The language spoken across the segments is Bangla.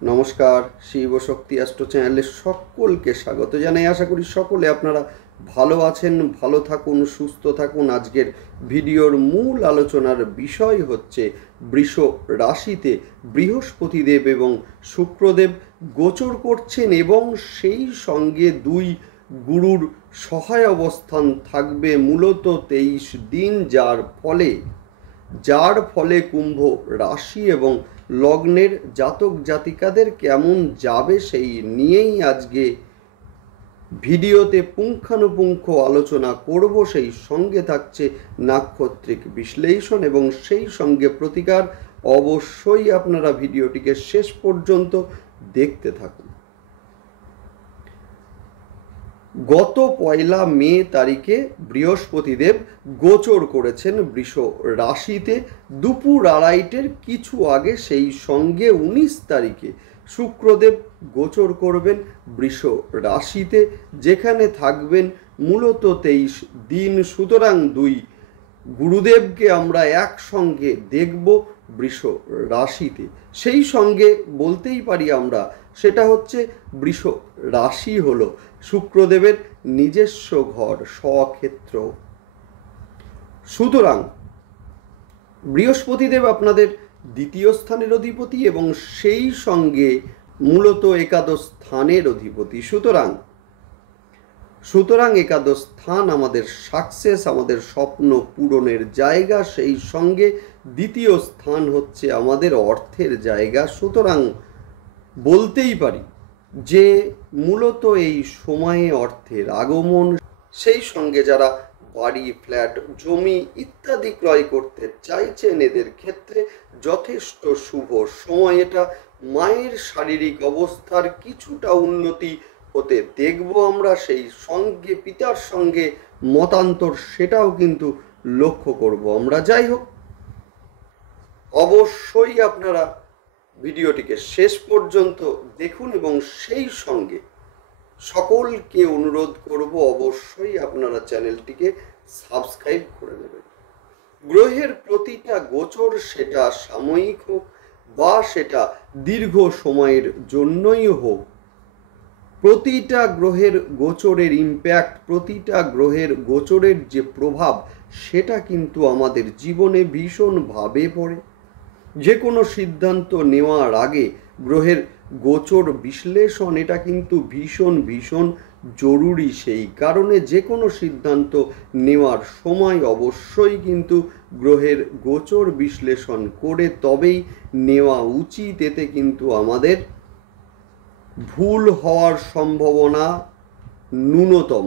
নমস্কার, শিব শক্তি অ্যাস্ট্রো চ্যানেলে সকলকে স্বাগত জানাই। আশা করি সকলে আপনারা ভালো আছেন, ভালো থাকুন, সুস্থ থাকুন। আজকের ভিডিওর মূল আলোচনার বিষয় হচ্ছে বৃষ রাশিতে বৃহস্পতিদেব এবং শুক্রদেব গোচর করছেন এবং সেই সঙ্গে দুই গুরুর সহায় অবস্থান থাকবে মূলত 23 দিন, যার ফলে কুম্ভ রাশি এবং লগ্নের জাতক জাতিকাদের কেমন যাবে সেই নিয়েই আজকে ভিডিওতে পুঙ্খানুপুঙ্খ আলোচনা করব। সেই সঙ্গে থাকছে নাক্ষত্রিক বিশ্লেষণ এবং সেই সঙ্গে প্রতিকার। অবশ্যই আপনারা ভিডিওটিকে শেষ পর্যন্ত দেখতে থাকুন। গত 1 মে তারিখে বৃহস্পতিদেব গোচর করেছেন বৃষ রাশিতে দুপুর 2:30-এর কিছু আগে। সেই সঙ্গে 19 তারিখে শুক্রদেব গোচর করবেন বৃষ রাশিতে, যেখানে থাকবেন মূলত 23 দিন। সুতরাং দুই গুরুদেবকে আমরা একসঙ্গে দেখব বৃষ রাশিতে। সেই সঙ্গে বলতেই পারি আমরা, সেটা হচ্ছে বৃষ রাশি হলো শুক্রদেবের নিজস্ব ঘর, স্বক্ষেত্র। সুতরাং বৃহস্পতিদেব আপনাদের দ্বিতীয় স্থানের অধিপতি এবং সেই সঙ্গে মূলত একাদশ স্থানের অধিপতি। সুতরাং একাদশ স্থান আমাদের সাকসেস, আমাদের স্বপ্ন পূরণের জায়গা। সেই সঙ্গে দ্বিতীয় স্থান হচ্ছে আমাদের অর্থের জায়গা। সুতরাং বলতেই পারি যে মূলত এই সময়ে অর্থের আগমন, সেই সঙ্গে যারা বাড়ি, ফ্ল্যাট, জমি ইত্যাদি ক্রয় করতে চাইছেন এদের ক্ষেত্রে যথেষ্ট শুভ সময় এটা। মায়ের শারীরিক অবস্থার কিছুটা উন্নতি হতে দেখব আমরা, সেই সঙ্গে পিতার সঙ্গে মতান্তর সেটাও কিন্তু লক্ষ্য করব আমরা। যাই হোক, অবশ্যই আপনারা ভিডিওটিকে শেষ পর্যন্ত দেখুন এবং সেই সঙ্গে সকলকে অনুরোধ করব অবশ্যই আপনারা চ্যানেলটিকে সাবস্ক্রাইব করে নেবেন। গ্রহের প্রতিটা গোচর, সেটা সাময়িক হোক বা সেটা দীর্ঘ সময়ের জন্যই হোক, প্রতিটা গ্রহের গোচরের ইম্প্যাক্ট, প্রতিটা গ্রহের গোচরের যে প্রভাব, সেটা কিন্তু আমাদের জীবনে ভীষণভাবে পড়ে। যে কোনো সিদ্ধান্ত নেওয়ার আগে গ্রহের গোচর বিশ্লেষণ এটা কিন্তু ভীষণ জরুরি। সেই কারণে যে কোনো সিদ্ধান্ত নেওয়ার সময় অবশ্যই কিন্তু গ্রহের গোচর বিশ্লেষণ করে তবেই নেওয়া উচিত। এতে কিন্তু আমাদের ভুল হওয়ার সম্ভাবনা ন্যূনতম।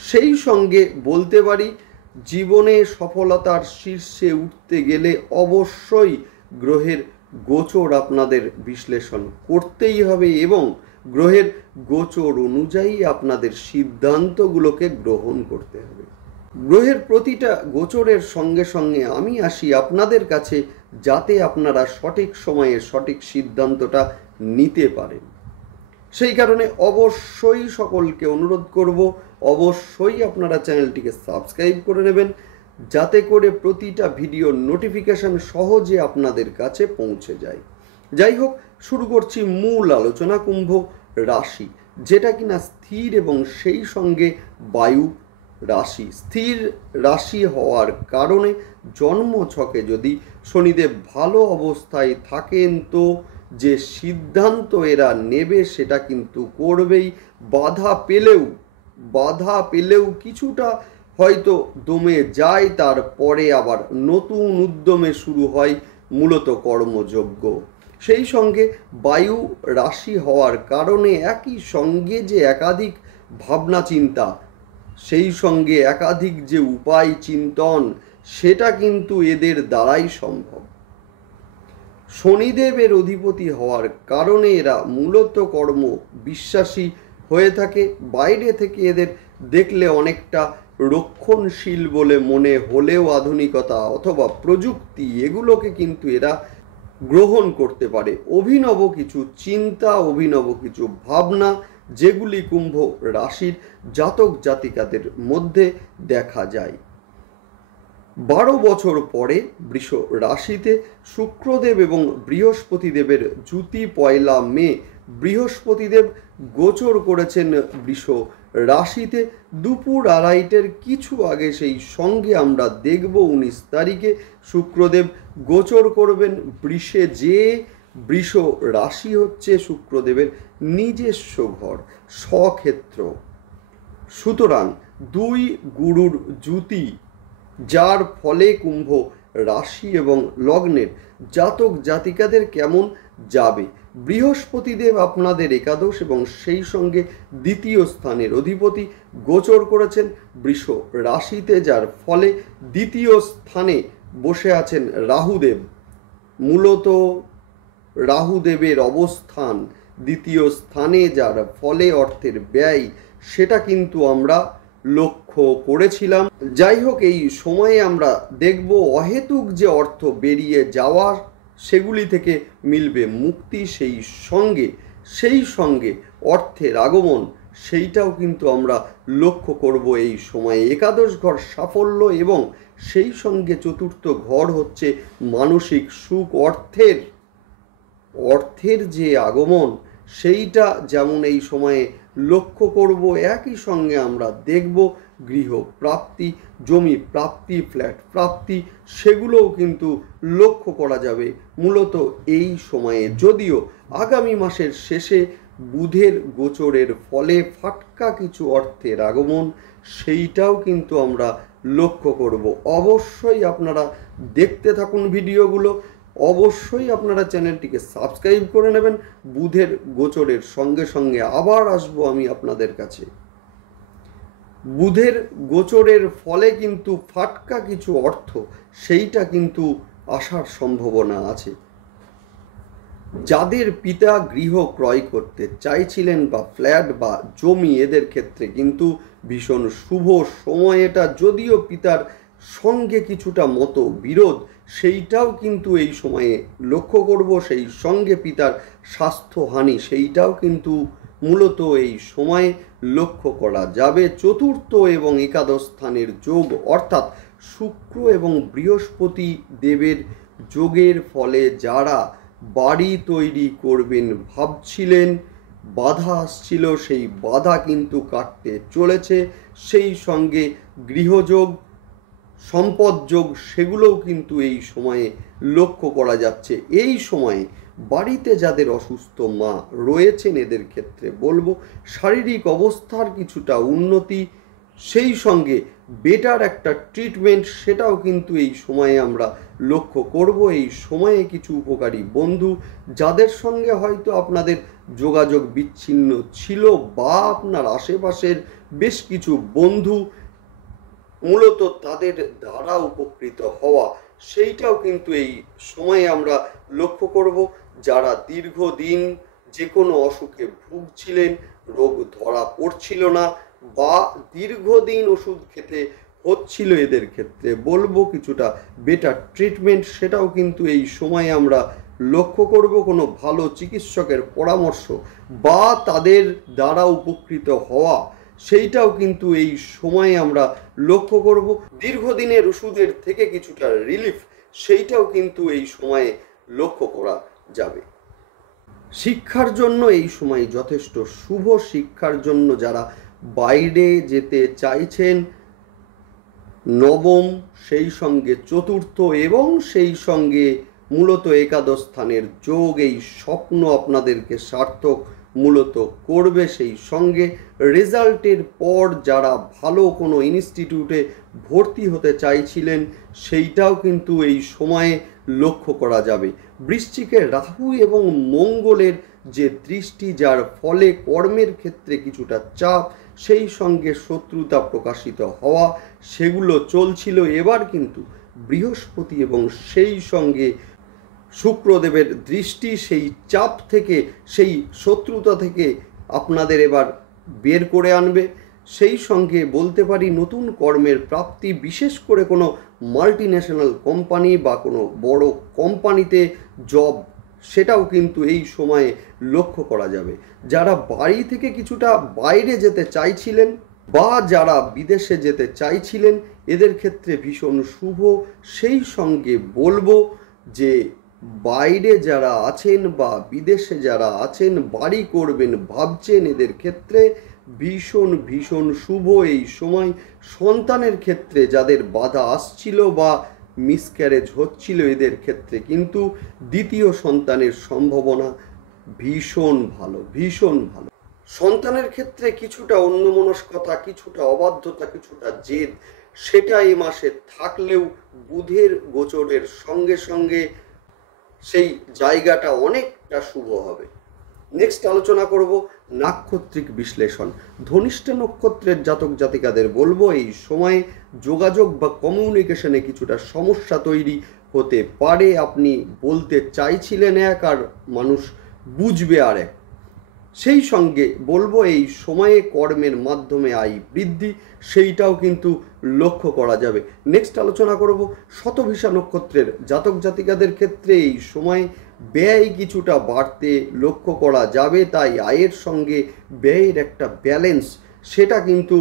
সেই সঙ্গে বলতে পারি, জীবনে সফলতার শীর্ষে উঠতে গেলে অবশ্যই গ্রহের গোচর আপনাদের বিশ্লেষণ করতেই হবে এবং গ্রহের গোচর অনুযায়ী আপনাদের সিদ্ধান্তগুলোকে গ্রহণ করতে হবে। গ্রহের প্রতিটা গোচরের সঙ্গে সঙ্গে আমি আসি আপনাদের কাছে, যাতে আপনারা সঠিক সময়ে সঠিক সিদ্ধান্তটা নিতে পারেন। সেই কারণে অবশ্যই সকলকে অনুরোধ করব, অবশ্যই আপনারা চ্যানেলটিকে সাবস্ক্রাইব করে নেবেন, যাতে করে প্রতিটা ভিডিওর নোটিফিকেশন সহজে আপনাদের কাছে পৌঁছে যায়। যাই হোক, শুরু করছি মূল আলোচনা। কুম্ভ রাশি, যেটা কিনা স্থির এবং সেই সঙ্গে বায়ু রাশি। স্থির রাশি হওয়ার কারণে জন্মছকে যদি শনিদেব ভালো অবস্থায় থাকেন তো যে সিদ্ধান্ত এরা নেবে সেটা কিন্তু করবেই। বাধা পেলেও কিছুটা হয়তো দমে যায়, তারপরে আবার নতুন উদ্যমে শুরু হয় মূলত কর্মযজ্ঞ। সেই সঙ্গে বায়ু রাশি হওয়ার কারণে একই সঙ্গে যে একাধিক ভাবনা চিন্তা, সেই সঙ্গে একাধিক যে উপায় চিন্তন, সেটা কিন্তু এদের দ্বারাই সম্ভব। শনিদেবের অধিপতি হওয়ার কারণে এরা মূলত কর্ম বিশ্বাসী হয়ে থাকে। বাইরে থেকে এদের দেখলে অনেকটা রক্ষণশীল বলে মনে হলেও আধুনিকতা অথবা প্রযুক্তি এগুলোকে কিন্তু এরা গ্রহণ করতে পারে। অভিনব কিছু চিন্তা, অভিনব কিছু ভাবনা, যেগুলি কুম্ভ রাশির জাতক জাতিকাদের মধ্যে দেখা যায়। 12 বছর পরে বৃষ রাশিতে শুক্রদেব এবং বৃহস্পতিদেবের যুতি 1 মে বৃহস্পতিদেব গোচর করেছেন বৃষ রাশিতে দুপুর 2:30-এর কিছু আগে। সেই সঙ্গে আমরা দেখব 19 তারিখে শুক্রদেব গোচর করবেন বৃষে, যে বৃষ রাশি হচ্ছে শুক্রদেবের নিজস্ব ঘর, স্বক্ষেত্র। সুতরাং 2 গুরুর যুতি, যার ফলে কুম্ভ রাশি এবং লগ্নের জাতক জাতিকাদের কেমন যাবে। বৃহস্পতিদেব আপনাদের একাদশ এবং সেই সঙ্গে 2য় স্থানের অধিপতি গোচর করেছেন বৃষ রাশিতে, যার ফলে 2য় স্থানে বসে আছেন রাহুদেব। মূলত রাহুদেবের অবস্থান 2য় স্থানে, যার ফলে অর্থের ব্যয় সেটা কিন্তু আমরা লক্ষ্য করেছিলাম। যাই হোক, এই সময়ে আমরা দেখব অহেতুক যে অর্থ বেরিয়ে যাওয়া সেগুলি থেকে মিলবে মুক্তি, সেই সঙ্গে অর্থের আগমন সেইটাও কিন্তু আমরা লক্ষ্য করব এই সময়ে। একাদশ ঘর সাফল্য এবং সেই সঙ্গে 4র্থ ঘর হচ্ছে মানসিক সুখ, অর্থের যে আগমন সেইটা যেমন এই সময়ে লক্ষ্য করব, একই সঙ্গে আমরা দেখব গৃহ প্রাপ্তি, জমি প্রাপ্তি, ফ্ল্যাট প্রাপ্তি, সেগুলোও কিন্তু লক্ষ্য করা যাবে মূলত এই সময়ে। যদিও আগামী মাসের শেষে বুধের গোচরের ফলে ফাটকা কিছু অর্থের আগমন সেইটাও কিন্তু আমরা লক্ষ্য করব। অবশ্যই আপনারা দেখতে থাকুন ভিডিওগুলো, অবশ্যই আপনারা চ্যানেলটিকে সাবস্ক্রাইব করে নেবেন। বুধের গোচরের সঙ্গে সঙ্গে আবার আসবো আমি আপনাদের কাছে। বুধের গোচরের ফলে কিন্তু ফাটকা কিছু অর্থ সেইটা কিন্তু আসার সম্ভাবনা আছে। যাদের পিতা গৃহ ক্রয় করতে চাইছিলেন বা ফ্ল্যাট বা জমি, এদের ক্ষেত্রে কিন্তু ভীষণ শুভ সময় এটা। যদিও পিতার সঙ্গে কিছুটা মতবিরোধ সেইটাও কিন্তু এই সময়ে লক্ষ্য করব, সেই সঙ্গে পিতার স্বাস্থ্যহানি সেইটাও কিন্তু মূলত এই সময়ে লক্ষ্য করা যাবে। 4র্থ এবং একাদশ স্থানের যোগ, অর্থাৎ শুক্র এবং বৃহস্পতি দেবের যোগের ফলে যারা বাড়ি তৈরি করবেন ভাবছিলেন, বাধা আসছিল, সেই বাধা কিন্তু কাটতে চলেছে। সেই সঙ্গে গৃহযোগ, সম্পদযোগ সেগুলোও কিন্তু এই সময়ে লক্ষ্য করা যাচ্ছে। এই সময়ে বাড়িতে যাদের অসুস্থ মা রয়েছেন এদের ক্ষেত্রে বলবো শারীরিক অবস্থার কিছুটা উন্নতি, সেই সঙ্গে বেটার একটা ট্রিটমেন্ট সেটাও কিন্তু এই সময়ে আমরা লক্ষ্য করব। এই সময়ে কিছু উপকারী বন্ধু যাদের সঙ্গে হয়তো আপনাদের যোগাযোগ বিচ্ছিন্ন ছিল, বা আপনার আশেপাশের বেশ কিছু বন্ধু মূলত তাদের দ্বারা উপকৃত হওয়া সেইটাও কিন্তু এই সময়ে আমরা লক্ষ্য করব। যারা দীর্ঘদিন যে কোনো অসুখে ভুগছিলেন, রোগ ধরা পড়ছিল না বা দীর্ঘদিন ওষুধ খেতে হচ্ছিল, এদের ক্ষেত্রে বলবো কিছুটা বেটার ট্রিটমেন্ট সেটাও কিন্তু এই সময়ে আমরা লক্ষ্য করব। কোনো ভালো চিকিৎসকের পরামর্শ বা তাদের দ্বারা উপকৃত হওয়া সেইটাও কিন্তু এই সময়ে আমরা লক্ষ্য করব। দীর্ঘদিনের ওষুধের থেকে কিছুটা রিলিফ সেইটাও কিন্তু এই সময়ে লক্ষ্য করা যাবে। শিক্ষার জন্য এই সময় যথেষ্ট শুভ। শিক্ষার জন্য যারা বাইরে যেতে চাইছেন, নবম সেই সঙ্গে 4র্থ এবং সেই সঙ্গে মূলত একাদশ স্থানের যোগ, এই স্বপ্ন আপনাদেরকে সার্থক মূলত করবে। সেই সঙ্গে রেজাল্টের পর যারা ভালো কোনো ইনস্টিটিউটে ভর্তি হতে চাইছিলেন সেইটাও কিন্তু এই সময়ে লক্ষ্য করা যাবে। বৃশ্চিকে রাহু এবং মঙ্গলের যে দৃষ্টি, যার ফলে কর্মের ক্ষেত্রে কিছুটা চাপ, সেই সঙ্গে শত্রুতা প্রকাশিত হওয়া সেগুলো চলছিল। এবার কিন্তু বৃহস্পতি এবং সেই সঙ্গে শুক্রদেবের দৃষ্টি সেই চাপ থেকে, সেই শত্রুতা থেকে আপনাদের এবার বের করে আনবে। সেই সঙ্গে বলতে পারি নতুন কর্মের প্রাপ্তি, বিশেষ করে কোনো মাল্টিন্যাশনাল কোম্পানি বা কোনো বড় কোম্পানিতে জব সেটাও কিন্তু এই সময়ে লক্ষ্য করা যাবে। যারা বাড়ি থেকে কিছুটা বাইরে যেতে চাইছিলেন বা যারা বিদেশে যেতে চাইছিলেন এদের ক্ষেত্রে ভীষণ শুভ। সেই সঙ্গে বলবো যে বাইরে যারা আছেন বা বিদেশে যারা আছেন, বাড়ি করবেন ভাবছেন, এদের ক্ষেত্রে ভীষণ ভীষণ শুভ এই সময়। সন্তানের ক্ষেত্রে যাদের বাধা আসছিল বা মিসক্যারেজ হচ্ছিল, এদের ক্ষেত্রে কিন্তু দ্বিতীয় সন্তানের সম্ভাবনা ভীষণ ভালো, ভীষণ ভালো। সন্তানের ক্ষেত্রে কিছুটা অন্যমনস্কতা, কিছুটা অবাধ্যতা, কিছুটা জেদ, সেটা এই মাসে থাকলেও বুধের গোচরের সঙ্গে সঙ্গে সেই জায়গাটা অনেকটা শুভ হবে। নেক্সট আলোচনা করব নাক্ষত্রিক বিশ্লেষণ। ধনিষ্ঠা নক্ষত্রের জাতক জাতিকাদের বলবো এই সময়ে যোগাযোগ বা কমিউনিকেশনে কিছুটা সমস্যা তৈরি হতে পারে। আপনি বলতে চাইছিলেন এক আর মানুষ বুঝবে আর এক। সেই সঙ্গে বলবো এই সময়ে কর্মের মাধ্যমে আয় বৃদ্ধি, সেইটাও কিন্তু লক্ষ্য করা যাবে। নেক্সট আলোচনা করব শতভিষা নক্ষত্রের জাতক জাতিকাদের ক্ষেত্রে এই সময়ে ব্যয় কিছুটা বাড়তে লক্ষ্য করা যাবে, তাই আয়ের সঙ্গে ব্যয়ের একটা ব্যালেন্স সেটা কিন্তু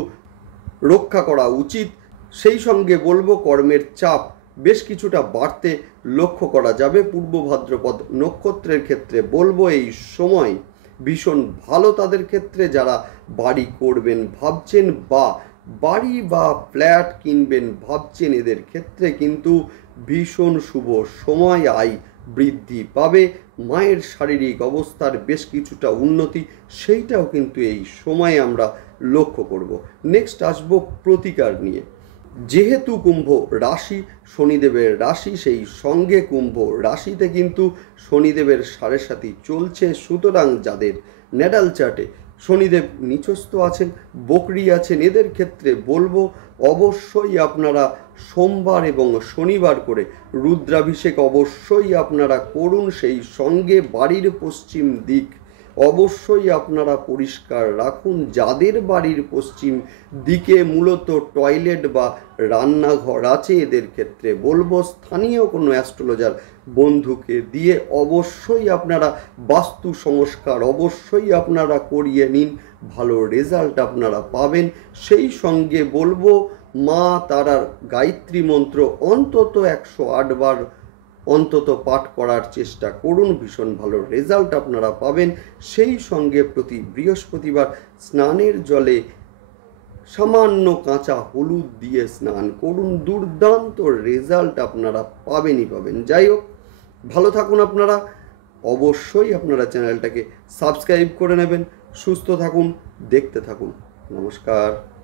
রক্ষা করা উচিত। সেই সঙ্গে বলবো কর্মের চাপ বেশ কিছুটা বাড়তে লক্ষ্য করা যাবে। পূর্ব ভাদ্রপদ নক্ষত্রের ক্ষেত্রে বলবো এই সময় ভীষণ ভালো তাদের ক্ষেত্রে, যারা বাড়ি করবেন ভাবছেন বা বাড়ি বা ফ্ল্যাট কিনবেন ভাবছেন, এদের ক্ষেত্রে কিন্তু ভীষণ শুভ সময়, আয় বৃদ্ধি পাবে। মায়ের শারীরিক অবস্থার বেশ কিছুটা উন্নতি, সেইটাও কিন্তু এই সময়ে আমরা লক্ষ্য করব। নেক্সট আসবো প্রতিকার নিয়ে। যেহেতু কুম্ভ রাশি শনিদেবের রাশি, সেই সঙ্গে কুম্ভ রাশিতে কিন্তু শনিদেবের 7.5 চলছে, সুতরাং যাদের ন্যাটাল চার্টে শনিদেব নিচস্থ আছেন, বকরি আছেন, এদের ক্ষেত্রে বলবো অবশ্যই আপনারা সোমবার এবং শনিবার করে রুদ্রাভিষেক অবশ্যই আপনারা করুন। সেই সঙ্গে বাড়ির পশ্চিম দিক অবশ্যই আপনারা পরিষ্কার রাখুন। যাদের বাড়ির পশ্চিম দিকে মূলত টয়লেট বা রান্নাঘর আছে, এদের ক্ষেত্রে বলবো স্থানীয় কোনো অ্যাস্ট্রোলজার বন্ধুকে দিয়ে অবশ্যই আপনারা বাস্তু সংস্কার অবশ্যই আপনারা করিয়ে নিন, ভালো রেজাল্ট আপনারা পাবেন। সেই সঙ্গে বলবো মা তারার গায়ত্রী মন্ত্র অন্তত 108 বার অন্তত পাঠ করার চেষ্টা করুন, ভীষণ ভালো রেজাল্ট আপনারা পাবেন। সেই সঙ্গে প্রতি বৃহস্পতিবার স্নানের জলে সামান্য কাঁচা হলুদ দিয়ে স্নান করুন, দুর্দান্ত রেজাল্ট আপনারা পাবেনই পাবেন। যাই হোক, ভালো থাকুন আপনারা, অবশ্যই আপনারা চ্যানেলটাকে সাবস্ক্রাইব করে নেবেন। সুস্থ থাকুন, দেখতে থাকুন। নমস্কার।